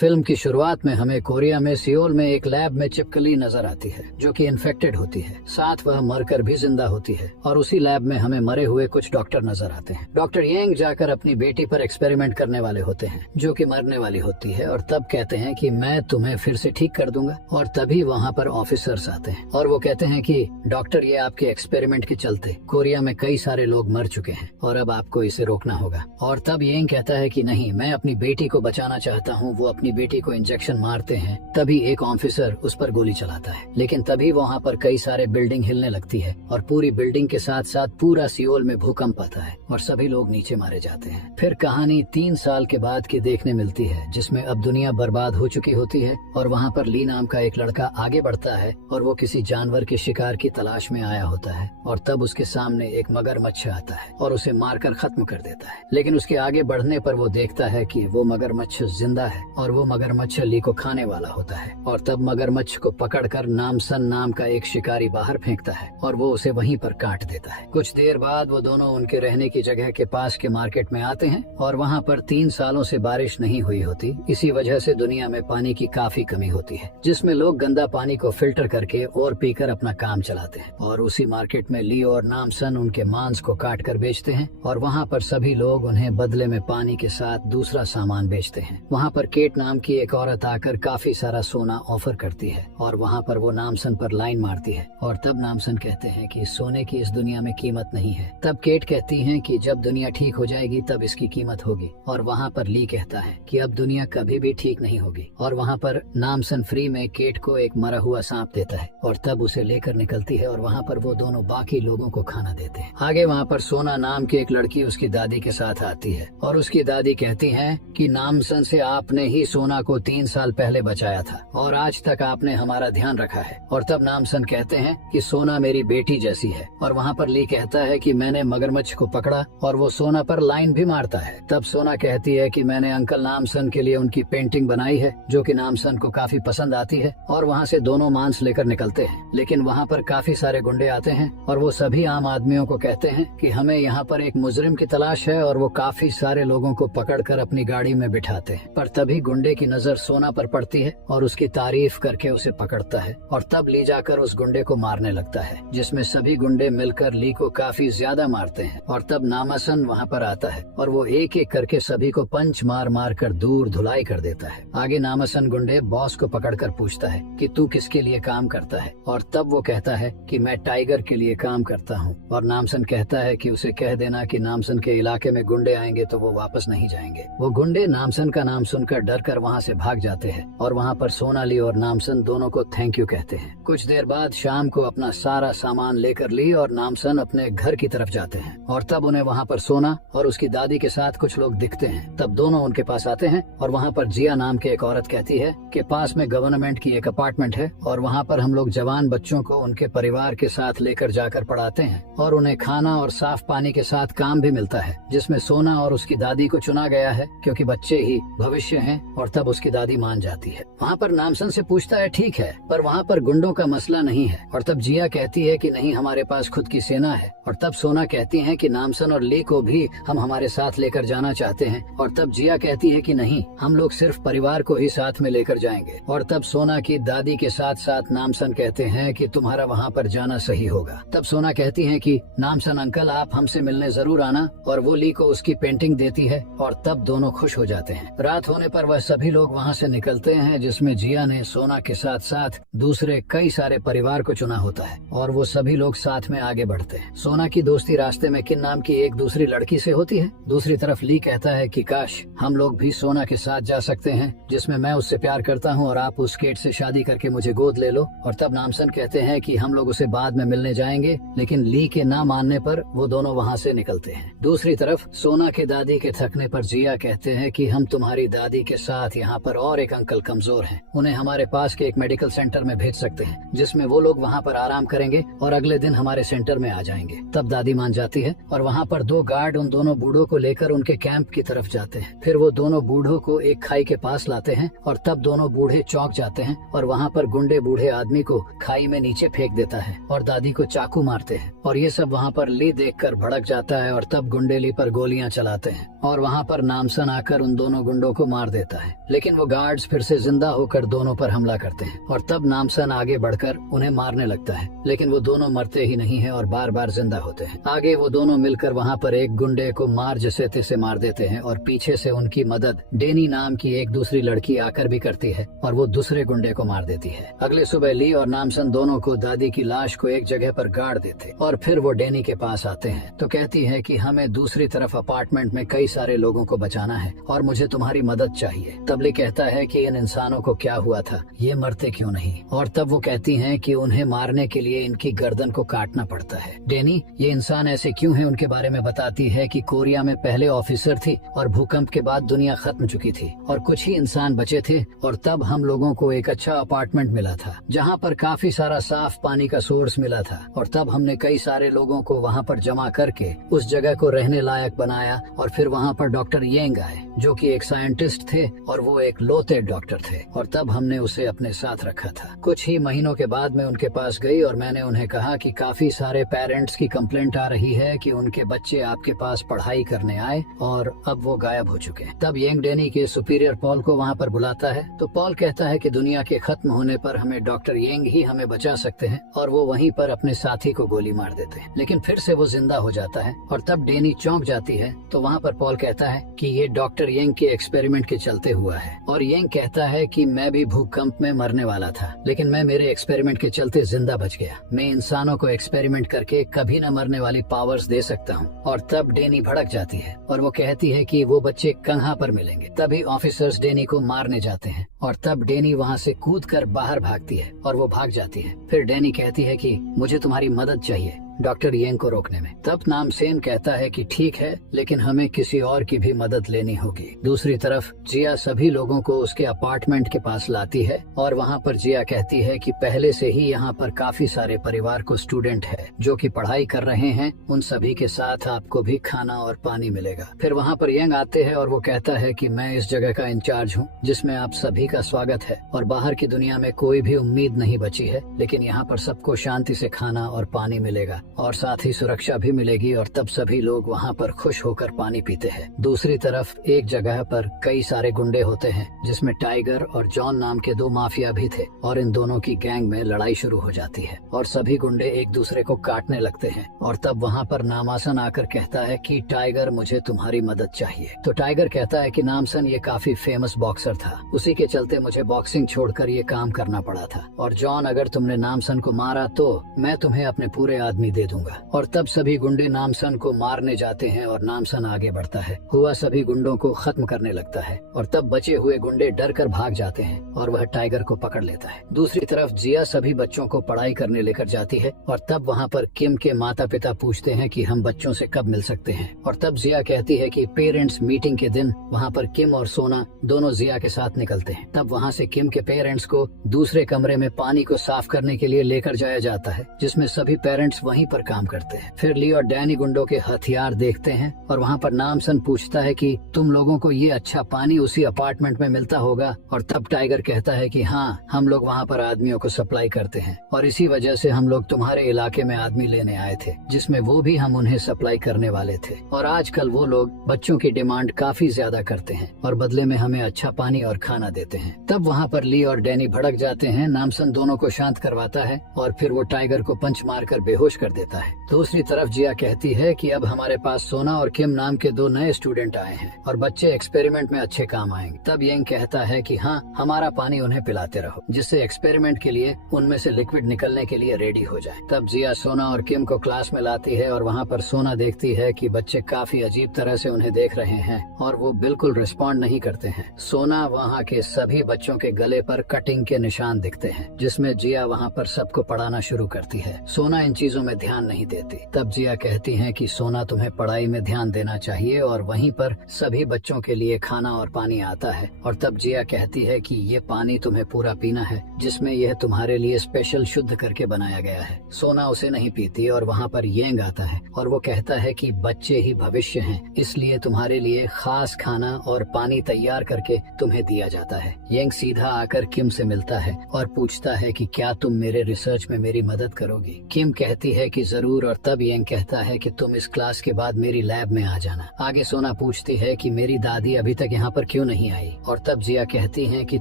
Film की शुरुआत में हमें कोरिया में सियोल में एक लैब में छिपकली नजर आती है जो कि इन्फेक्टेड होती है, साथ वह मरकर भी जिंदा होती है। और उसी लैब में हमें मरे हुए कुछ डॉक्टर नजर आते हैं। डॉक्टर येंग जाकर अपनी बेटी पर एक्सपेरिमेंट करने वाले होते हैं जो कि मरने वाली होती है, और तब कहते हैं कि मैं तुम्हें फिर से ठीक कर दूंगा। और तभी वहाँ पर ऑफिसर्स आते हैं और वो कहते हैं कि डॉक्टर, ये आपके एक्सपेरिमेंट के चलते कोरिया में कई सारे लोग मर चुके हैं और अब आपको इसे रोकना होगा। और तब येंग कहता है कि नहीं, मैं अपनी बेटी को बचाना चाहता हूँ। वो अपनी बेटी को इंजेक्शन मारते हैं, तभी एक ऑफिसर उस पर गोली चलाता है। लेकिन तभी वहाँ पर कई सारे बिल्डिंग हिलने लगती है और पूरी बिल्डिंग के साथ साथ पूरा सियोल में भूकंप आता है और सभी लोग नीचे मारे जाते हैं। फिर कहानी 3 साल के बाद की देखने मिलती है, जिसमें अब दुनिया बर्बाद हो चुकी होती है और वहाँ पर ली नाम का एक लड़का आगे बढ़ता है और वो किसी जानवर के शिकार की तलाश में आया होता है। और तब उसके सामने एक मगरमच्छ आता है और उसे मारकर खत्म कर देता है। लेकिन उसके आगे बढ़ने पर वो देखता है कि वो मगरमच्छ जिंदा है और वो मगरमच्छ ली को खाने वाला होता है। और तब मगरमच्छ को पकड़कर नामसन नाम का एक शिकारी बाहर फेंकता है और वो उसे वहीं पर काट देता है। कुछ देर बाद वो दोनों उनके रहने की जगह के पास के मार्केट में आते हैं और वहाँ पर 3 सालों से बारिश नहीं हुई होती। इसी वजह से दुनिया में पानी की काफी कमी होती है, जिसमें लोग गंदा पानी को फिल्टर करके और पीकर अपना काम चलाते हैं। और उसी मार्केट में ली और नामसन उनके मांस को काट कर बेचते हैं और वहाँ पर सभी लोग उन्हें बदले में पानी के साथ दूसरा सामान बेचते हैं। वहाँ पर केट नाम की एक औरत आकर काफी सारा सोना ऑफर करती है और वहाँ पर वो नामसन पर लाइन मारती है। और तब नामसन कहते हैं कि सोने की इस दुनिया में कीमत नहीं है। तब केट कहती है कि जब दुनिया ठीक हो जाएगी तब इसकी कीमत होगी। और वहाँ पर ली कहता है कि अब दुनिया कभी भी ठीक नहीं होगी। और वहाँ पर नामसन फ्री में केट को एक मरा हुआ सांप देता है और तब उसे लेकर निकलती है और वहाँ पर वो दोनों बाकी लोगों को खाना देते हैं। आगे वहाँ पर सोना नाम की एक लड़की उसकी दादी के साथ आती है और उसकी दादी कहती है कि नामसन से आपने ही सोना को 3 साल पहले बचाया था और आज तक आपने हमारा ध्यान रखा है। और तब नामसन कहते हैं कि सोना मेरी बेटी जैसी है। और वहाँ पर ली कहता है कि मैंने मगरमच्छ को पकड़ा और वो सोना पर लाइन भी मारता है। तब सोना कहती है कि मैंने अंकल नामसन के लिए उनकी पेंटिंग बनाई है जो कि नामसन को काफी पसंद आती है। और वहाँ से दोनों मांस लेकर निकलते हैं। लेकिन वहाँ पर काफी सारे गुंडे आते हैं और वो सभी आम आदमियों को कहते हैं कि हमें यहाँ पर एक मुजरिम की तलाश है, और वो काफी सारे लोगों को पकड़कर अपनी गाड़ी में बिठाते हैं। पर तभी गुंडे की नजर सोना पर पड़ती है और उसकी तारीफ करके उसे पकड़ता है और तब ली जाकर उस गुंडे को मारने लगता है, जिसमें सभी गुंडे मिलकर ली को काफी ज्यादा मारते हैं। और तब नामसन वहाँ पर आता है और वो एक एक करके सभी को पंच मार मार कर दूर धुलाई कर देता है। आगे नामसन गुंडे बॉस को पकड़कर पूछता है कि तू किसके लिए काम करता है। और तब वो कहता है कि मैं टाइगर के लिए काम करता हूँ। और नामसन कहता है कि उसे कह देना कि नामसन के इलाके में गुंडे आएंगे तो वो वापस नहीं जाएंगे। वो गुंडे नामसन का नाम सुनकर डर कर वहाँ से भाग जाते हैं और वहाँ पर सोनाली और नामसन दोनों को थैंक यू कहते हैं। कुछ देर बाद शाम को अपना सारा सामान लेकर ली और नामसन अपने घर की तरफ जाते हैं और तब उन्हें वहाँ पर सोना और उसकी दादी के साथ कुछ लोग दिखते हैं। तब दोनों उनके पास आते हैं और वहाँ पर जिया नाम की एक औरत कहती है कि पास में गवर्नमेंट की एक अपार्टमेंट है और वहाँ पर हम लोग जवान बच्चों को उनके परिवार के साथ लेकर जाकर पढ़ाते हैं और उन्हें खाना और साफ पानी के साथ काम भी मिलता है, जिसमें सोना और उसकी दादी को चुना गया है क्योंकि बच्चे ही भविष्य हैं। और तब उसकी दादी मान जाती है। वहाँ पर नामसन से पूछता है ठीक है, पर वहाँ पर गुंडों का मसला नहीं है। और तब जिया कहती है कि नहीं, हमारे पास खुद की सेना है। और तब सोना कहती है कि नामसन और ली को भी हम हमारे साथ लेकर जाना चाहते हैं। और तब जिया कहती है कि नहीं, हम लोग सिर्फ परिवार को ही साथ में लेकर जाएंगे। और तब सोना की दादी के साथ साथ नामसन कहते हैं कि तुम्हारा वहाँ पर जाना सही होगा। तब सोना कहती है कि नामसन अंकल, आप हमसे मिलने जरूर आना। और वो ली को उसकी पेंटिंग देती है और तब दोनों खुश हो जाते हैं। रात होने पर वह सभी लोग वहाँ से निकलते हैं, जिसमें जिया ने सोना के साथ साथ दूसरे कई सारे परिवार को चुना होता है और वो सभी लोग साथ में आगे बढ़ते हैं। सोना की दोस्ती रास्ते में किन नाम की एक दूसरी लड़की से होती है। दूसरी तरफ ली कहता है कि काश हम लोग भी सोना के साथ जा सकते हैं, जिसमें मैं उससे प्यार करता हूँ और आप उस केट से शादी करके मुझे गोद ले लो। और तब नामसन कहते हैं कि हम लोग उसे बाद में मिलने जाएंगे, लेकिन ली के ना मानने पर वो दोनों वहाँ से निकलते हैं। दूसरी तरफ सोना के दादी के थकने पर जिया कहते हैं कि हम तुम्हारी दादी के साथ यहाँ पर और एक अंकल कमजोर हैं, उन्हें हमारे पास के एक मेडिकल सेंटर में भेज सकते हैं, जिसमें वो लोग वहाँ पर आराम करेंगे और अगले दिन हमारे सेंटर में आ जाएंगे। तब दादी मान जाती है और वहाँ पर 2 गार्ड उन दोनों बूढ़ों को लेकर उनके कैंप की तरफ जाते हैं। फिर वो दोनों बूढ़ों को एक खाई के पास लाते हैं और तब दोनों बूढ़े चौंक जाते हैं और वहाँ पर गुंडे बूढ़े आदमी को खाई में नीचे फेंक देता है और दादी को चाकू मारते हैं। और ये सब वहाँ पर ली देखकर भड़क जाता है और तब गुंडे ली पर गोलियां चलाते हैं और वहाँ पर नामसन आकर उन दोनों गुंडों को मार देता है। है, लेकिन वो गार्ड्स फिर से जिंदा होकर दोनों पर हमला करते हैं और तब नामसन आगे बढ़कर उन्हें मारने लगता है, लेकिन वो दोनों मरते ही नहीं है और बार बार जिंदा होते हैं। आगे वो दोनों मिलकर वहाँ पर एक गुंडे को मार जैसे तैसे मार देते हैं और पीछे से उनकी मदद डेनी नाम की एक दूसरी लड़की आकर भी करती है और वो दूसरे गुंडे को मार देती है। अगले सुबह ली और नामसन दोनों को दादी की लाश को एक जगह पर गाड़ देते और फिर वो डेनी के पास आते हैं तो कहती है कि हमें दूसरी तरफ अपार्टमेंट में कई सारे लोगों को बचाना है और मुझे तुम्हारी मदद चाहिए। तब ली कहता है कि इन इंसानों को क्या हुआ था, ये मरते क्यों नहीं, और तब वो कहती हैं कि उन्हें मारने के लिए इनकी गर्दन को काटना पड़ता है। डेनी ये इंसान ऐसे क्यों है उनके बारे में बताती है कि कोरिया में पहले ऑफिसर थी और भूकंप के बाद दुनिया खत्म चुकी थी और कुछ ही इंसान बचे थे और तब हम लोगों को एक अच्छा अपार्टमेंट मिला था जहाँ पर काफी सारा साफ पानी का सोर्स मिला था और तब हमने कई सारे लोगों को वहाँ पर जमा करके उस जगह को रहने लायक बनाया और फिर वहाँ पर डॉक्टर येंग आए जो कि एक साइंटिस्ट थे और वो एक लोते डॉक्टर थे और तब हमने उसे अपने साथ रखा था। कुछ ही महीनों के बाद मैं उनके पास गई और मैंने उन्हें कहा कि काफी सारे पेरेंट्स की कंप्लेंट आ रही है कि उनके बच्चे आपके पास पढ़ाई करने आए और अब वो गायब हो चुके हैं। तब येंग डेनी के सुपीरियर पॉल को वहाँ पर बुलाता है तो पॉल कहता है कि दुनिया के खत्म होने पर हमें डॉक्टर येंग ही हमें बचा सकते हैं और वो वहीं पर अपने साथी को गोली मार देते हैं, लेकिन फिर से वो जिंदा हो जाता है और तब डेनी चौंक जाती है। तो वहाँ पर पॉल कहता है कि ये डॉक्टर येंग के एक्सपेरिमेंट के चलते हुआ है और येंग कहता है कि मैं भी भूकंप में मरने वाला था लेकिन मैं मेरे एक्सपेरिमेंट के चलते जिंदा बच गया। मैं इंसानों को एक्सपेरिमेंट करके कभी न मरने वाली पावर्स दे सकता हूँ। और तब डेनी भड़क जाती है और वो कहती है कि वो बच्चे कहाँ पर मिलेंगे। तभी ऑफिसर्स डेनी को मारने जाते हैं और तब डेनी वहाँ से कूदकर बाहर भागती है और वो भाग जाती है। फिर डेनी कहती है कि मुझे तुम्हारी मदद चाहिए डॉक्टर येंग को रोकने में। तब नामसेन कहता है कि ठीक है, लेकिन हमें किसी और की भी मदद लेनी होगी। दूसरी तरफ जिया सभी लोगों को उसके अपार्टमेंट के पास लाती है और वहाँ पर जिया कहती है कि पहले से ही यहाँ पर काफी सारे परिवार को स्टूडेंट है जो कि पढ़ाई कर रहे हैं, उन सभी के साथ आपको भी खाना और पानी मिलेगा। फिर वहाँ पर येंग आते हैं और वो कहता है कि मैं इस जगह का इंचार्ज हूँ जिसमें आप सभी का स्वागत है और बाहर की दुनिया में कोई भी उम्मीद नहीं बची है, लेकिन यहाँ पर सबको शांति से खाना और पानी मिलेगा और साथ ही सुरक्षा भी मिलेगी। और तब सभी लोग वहाँ पर खुश होकर पानी पीते हैं। दूसरी तरफ एक जगह पर कई सारे गुंडे होते हैं जिसमें टाइगर और जॉन नाम के दो माफिया भी थे और इन दोनों की गैंग में लड़ाई शुरू हो जाती है और सभी गुंडे एक दूसरे को काटने लगते हैं। और तब वहाँ पर नामसन आकर कहता है कि टाइगर मुझे तुम्हारी मदद चाहिए। तो टाइगर कहता है कि नामसन ये काफी फेमस बॉक्सर था, उसी के चलते मुझे बॉक्सिंग छोड़कर ये काम करना पड़ा था। और जॉन अगर तुमने नामसन को मारा तो मैं तुम्हें अपने पूरे आदमी दे दूंगा। और तब सभी गुंडे नामसन को मारने जाते हैं और नामसन आगे बढ़ता है, हुआ सभी गुंडों को खत्म करने लगता है और तब बचे हुए गुंडे डर कर भाग जाते हैं और वह टाइगर को पकड़ लेता है। दूसरी तरफ जिया सभी बच्चों को पढ़ाई करने लेकर जाती है और तब वहाँ पर किम के माता पिता पूछते हैं कि हम बच्चों से कब मिल सकते हैं। और तब जिया कहती है कि पेरेंट्स मीटिंग के दिन वहाँ पर किम और सोना दोनों जिया के साथ निकलते हैं। तब वहाँ से किम के पेरेंट्स को दूसरे कमरे में पानी को साफ करने के लिए लेकर जाया जाता है जिसमें सभी पेरेंट्स वहीं पर काम करते हैं। फिर ली और डैनी गुंडों के हथियार देखते हैं और वहाँ पर नामसन पूछता है कि तुम लोगों को ये अच्छा पानी उसी अपार्टमेंट में मिलता होगा। और तब टाइगर कहता है कि हाँ, हम लोग वहाँ पर आदमियों को सप्लाई करते हैं और इसी वजह से हम लोग तुम्हारे इलाके में आदमी लेने आए थे जिसमें वो भी हम उन्हें सप्लाई करने वाले थे। और आजकल वो लोग बच्चों की डिमांड काफी ज्यादा करते हैं और बदले में हमें अच्छा पानी और खाना देते हैं। तब वहाँ पर ली और डैनी भड़क जाते हैं। नामसन दोनों को शांत करवाता है और फिर वो टाइगर को पंच मारकर बेहोश कर देता है। दूसरी तरफ जिया कहती है कि अब हमारे पास सोना और किम नाम के दो नए स्टूडेंट आए हैं और बच्चे एक्सपेरिमेंट में अच्छे काम आएंगे। तब येंग कहता है कि हाँ, हमारा पानी उन्हें पिलाते रहो जिससे एक्सपेरिमेंट के लिए उनमें से लिक्विड निकलने के लिए रेडी हो जाए। तब जिया सोना और किम को क्लास में लाती है और वहाँ पर सोना देखती है कि बच्चे काफी अजीब तरह से उन्हें देख रहे हैं और वो बिल्कुल रिस्पॉन्ड नहीं करते हैं। सोना वहाँ के सभी बच्चों के गले पर कटिंग के निशान दिखते हैं जिसमें जिया वहाँ पर सबको पढ़ाना शुरू करती है। सोना इन चीजों में ध्यान नहीं देती। तब जिया कहती है कि सोना तुम्हें पढ़ाई में ध्यान देना चाहिए और वहीं पर सभी बच्चों के लिए खाना और पानी आता है। और तब जिया कहती है कि ये पानी तुम्हें पूरा पीना है जिसमें यह तुम्हारे लिए स्पेशल शुद्ध करके बनाया गया है। सोना उसे नहीं पीती और वहाँ पर येंग आता है और वो कहता है कि बच्चे ही भविष्य हैं, इसलिए तुम्हारे लिए खास खाना और पानी तैयार करके तुम्हें दिया जाता है। येंग सीधा आकर किम से मिलता है और पूछता है कि क्या तुम मेरे रिसर्च में मेरी मदद करोगी। किम कहती है कि जरूर, और तब येंग कहता है कि तुम इस क्लास के बाद मेरी लैब में आ जाना। आगे सोना पूछती है कि मेरी दादी अभी तक यहाँ पर क्यों नहीं आई, और तब जिया कहती है कि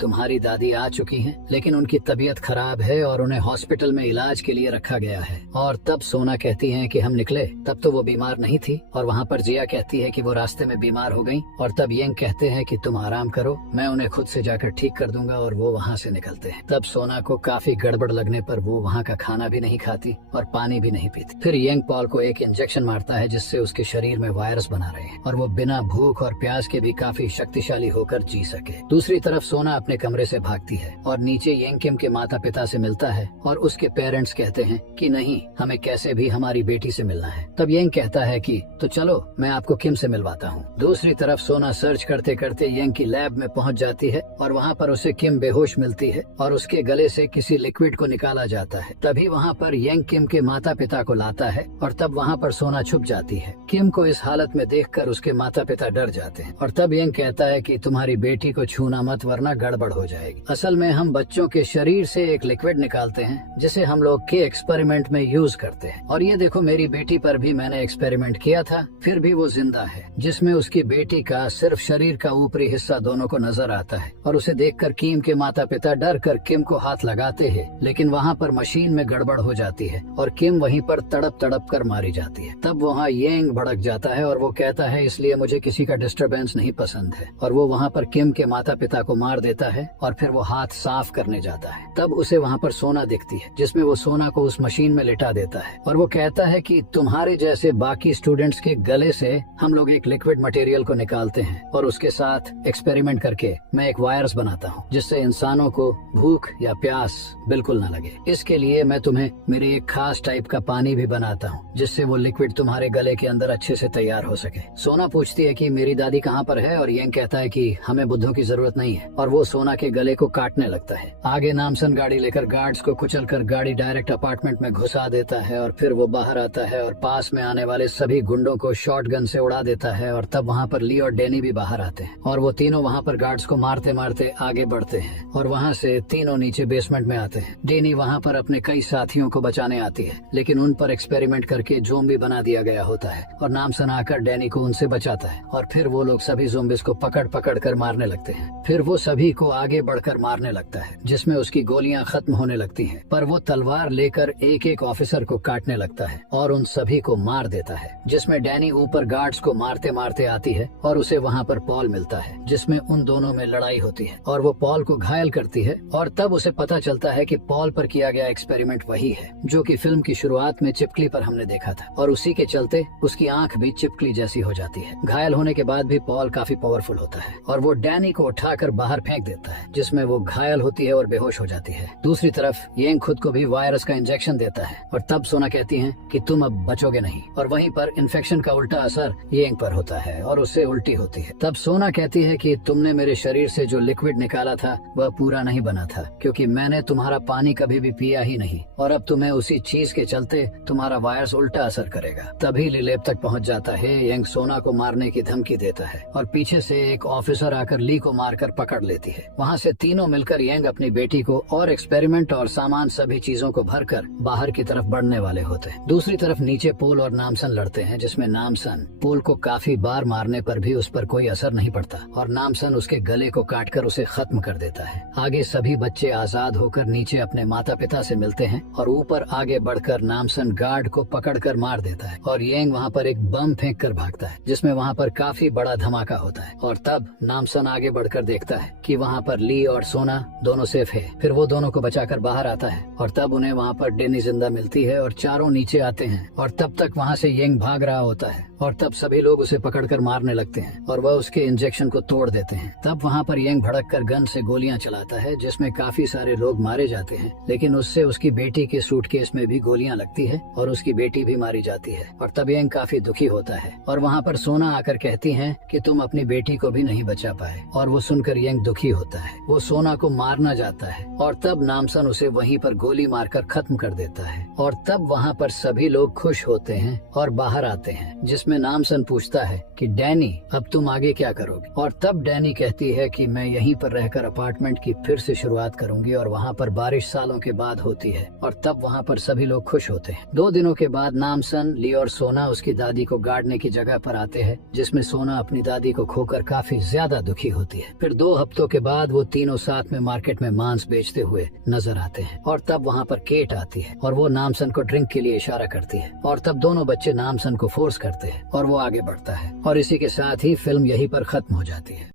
तुम्हारी दादी आ चुकी हैं, लेकिन उनकी तबीयत खराब है और उन्हें हॉस्पिटल में इलाज के लिए रखा गया है। और तब सोना कहती है कि हम निकले तब तो वो बीमार नहीं थी, और वहाँ पर जिया कहती है कि वो रास्ते में बीमार हो गई। और तब येंग कहते हैं कि तुम आराम करो, मैं उन्हें खुद से जाकर ठीक कर दूंगा, और वो वहाँ से निकलते हैं। तब सोना को काफी गड़बड़ लगने पर वो वहाँ का खाना भी नहीं खाती और पानी भी नहीं पीती। फिर येंग पॉल को एक इंजेक्शन मारता है जिससे उसके शरीर में वायरस बना रहे हैं और वो बिना भूख और प्यास के भी काफी शक्तिशाली होकर जी सके। दूसरी तरफ सोना अपने कमरे से भागती है और नीचे येंग किम के माता पिता से मिलता है, और उसके पेरेंट्स कहते हैं कि नहीं, हमें कैसे भी हमारी बेटी से मिलना है। तब येंग कहता है कि तो चलो मैं आपको किम से मिलवाता हूँ। दूसरी तरफ सोना सर्च करते करते येंग की लैब में पहुँच जाती है और वहाँ पर उसे किम बेहोश मिलती है और उसके गले से किसी लिक्विड को निकाला जाता है। तभी वहाँ पर येंग किम के माता पिता को लाता है और तब वहाँ पर सोना छुप जाती है। किम को इस हालत में देखकर उसके माता पिता डर जाते हैं और तब येंग कहता है कि तुम्हारी बेटी को छूना मत वरना गड़बड़ हो जाएगी। असल में हम बच्चों के शरीर से एक लिक्विड निकालते हैं जिसे हम लोग के एक्सपेरिमेंट में यूज करते हैं, और ये देखो मेरी बेटी पर भी मैंने एक्सपेरिमेंट किया था, फिर भी वो जिंदा है। जिसमें उसकी बेटी का सिर्फ शरीर का ऊपरी हिस्सा दोनों को नजर आता है और उसे देखकर किम के माता पिता डर कर किम को हाथ लगाते हैं, लेकिन वहाँ पर मशीन में गड़बड़ हो जाती है और किम वहीं पर तड़प तड़प कर मारी जाती है। तब वहाँ येंग भड़क जाता है और वो कहता है इसलिए मुझे किसी का डिस्टरबेंस नहीं पसंद है, और वो वहाँ पर किम के माता पिता को मार देता है और फिर वो हाथ साफ करने जाता है। तब उसे वहाँ पर सोना दिखती है जिसमें वो सोना को उस मशीन में लिटा देता है और वो कहता है कि तुम्हारे जैसे बाकी स्टूडेंट्स के गले से हम लोग एक लिक्विड मटेरियल को निकालते हैं और उसके साथ एक्सपेरिमेंट करके मैं एक वायरस बनाता हूँ जिससे इंसानों को भूख या प्यास बिल्कुल न लगे। इसके लिए मैं तुम्हें मेरे एक खास टाइप का पानी भी बनाता हूँ जिससे वो लिक्विड तुम्हारे गले के अंदर अच्छे से तैयार हो सके। सोना पूछती है कि मेरी दादी कहाँ पर है, और येंग कहता है कि हमें बुद्धों की जरूरत नहीं है, और वो सोना के गले को काटने लगता है। आगे नामसन गाड़ी लेकर गार्ड्स को कुचल कर गाड़ी डायरेक्ट अपार्टमेंट में घुसा देता है और फिर वो बाहर आता है और पास में आने वाले सभी गुंडों को शॉटगन से उड़ा देता है। और तब वहाँ पर ली और डैनी भी बाहर आते हैं और वो तीनों वहाँ पर गार्ड्स को मारते मारते आगे बढ़ते हैं और वहाँ से तीनों नीचे बेसमेंट में आते हैं। डैनी वहाँ पर अपने कई साथियों को बचाने आती है, लेकिन उन पर एक्सपेरिमेंट करके ज़ोंबी बना दिया गया होता है और नामसन आकर डैनी को उनसे बचाता है और फिर वो लोग सभी ज़ोंबिस को पकड़ पकड़ कर मारने लगते हैं। फिर वो सभी को आगे बढ़कर मारने लगता है जिसमें उसकी गोलियां खत्म होने लगती हैं, पर वो तलवार लेकर एक एक ऑफिसर को काटने लगता है और उन सभी को मार देता है, जिसमें डैनी ऊपर गार्ड्स को मारते मारते आती है और उसे वहाँ पर पॉल मिलता है जिसमें उन दोनों में लड़ाई होती है और वो पॉल को घायल करती है। और तब उसे पता चलता है कि पॉल पर किया गया एक्सपेरिमेंट वही है जो कि फिल्म की शुरुआत में चिपकली पर हमने देखा था, और उसी के चलते उसकी आंख भी चिपकली जैसी हो जाती है। घायल होने के बाद भी पॉल काफी पावरफुल होता है और वो डैनी को उठाकर बाहर फेंक देता है जिसमें वो घायल होती है और बेहोश हो जाती है। दूसरी तरफ येंग खुद को भी वायरस का इंजेक्शन देता है और तब सोना कहती है कि तुम अब बचोगे नहीं, और वहीं पर इन्फेक्शन का उल्टा असर येंग पर होता है और उससे उल्टी होती है। तब सोना कहती है कि तुमने मेरे शरीर से जो लिक्विड निकाला था वह पूरा नहीं बना था, क्योंकि मैंने तुम्हारा पानी कभी भी पिया ही नहीं, और अब तुम्हें उसी चीज के चलते तुम्हारा वायरस उल्टा असर करेगा। तभी लिलेब तक पहुंच जाता है। येंग सोना को मारने की धमकी देता है और पीछे से एक ऑफिसर आकर ली को मारकर पकड़ लेती है। वहाँ से तीनों मिलकर येंग अपनी बेटी को और एक्सपेरिमेंट और सामान सभी चीजों को भरकर बाहर की तरफ बढ़ने वाले होते हैं। दूसरी तरफ नीचे पोल और नामसन लड़ते हैं जिसमें नामसन पोल को काफी बार मारने पर भी उस पर कोई असर नहीं पड़ता और नामसन उसके गले को काटकर उसे खत्म कर देता है। आगे सभी बच्चे आजाद होकर नीचे अपने माता पिता से मिलते हैं और ऊपर आगे बढ़कर नामसन गार्ड को पकड़कर मार देता है और येंग वहाँ पर एक बम फेंक कर भागता है जिसमें वहाँ पर काफी बड़ा धमाका होता है। और तब नामसन आगे बढ़कर देखता है कि वहाँ पर ली और सोना दोनों सेफ है। फिर वो दोनों को बचाकर बाहर आता है और तब उन्हें वहाँ पर डेनी जिंदा मिलती है और चारों नीचे आते हैं और तब तक वहाँ से येंग भाग रहा होता है और तब सभी लोग उसे पकड़कर मारने लगते हैं और वह उसके इंजेक्शन को तोड़ देते हैं। तब वहाँ पर येंग भड़क कर गन से गोलियां चलाता है जिसमें काफी सारे लोग मारे जाते हैं, लेकिन उससे उसकी बेटी के सूटकेस में भी गोलियां लगती है और उसकी बेटी भी मारी जाती है। और तब येंग काफी दुखी होता है और वहाँ पर सोना आकर कहती है कि तुम अपनी बेटी को भी नहीं बचा पाए, और वो सुनकर येंग दुखी होता है। वो सोना को मारना चाहता है और तब नामसन उसे वहीं पर गोली मारकर खत्म कर देता है। और तब वहाँ पर सभी लोग खुश होते हैं और बाहर आते हैं, जिसमें नामसन पूछता है कि डैनी अब तुम आगे क्या करोगे, और तब डैनी कहती है कि मैं यहीं पर रहकर अपार्टमेंट की फिर से शुरुआत करूंगी और वहाँ पर बारिश सालों के बाद होती है और तब वहाँ पर सभी लोग खुश होते हैं। 2 दिनों के बाद नामसन, ली और सोना उसकी दादी को गाड़ने की जगह पर आते हैं, जिसमें सोना अपनी दादी को खोकर काफी ज्यादा दुखी होती है। फिर 2 हफ्तों के बाद वो तीनों साथ में मार्केट में मांस बेचते हुए नजर आते हैं और तब वहाँ पर केट आती है और वो नामसन को ड्रिंक के लिए इशारा करती है और तब दोनों बच्चे नामसन को फोर्स करते हैं और वो आगे बढ़ता है और इसी के साथ ही फिल्म यहीं पर खत्म हो जाती है।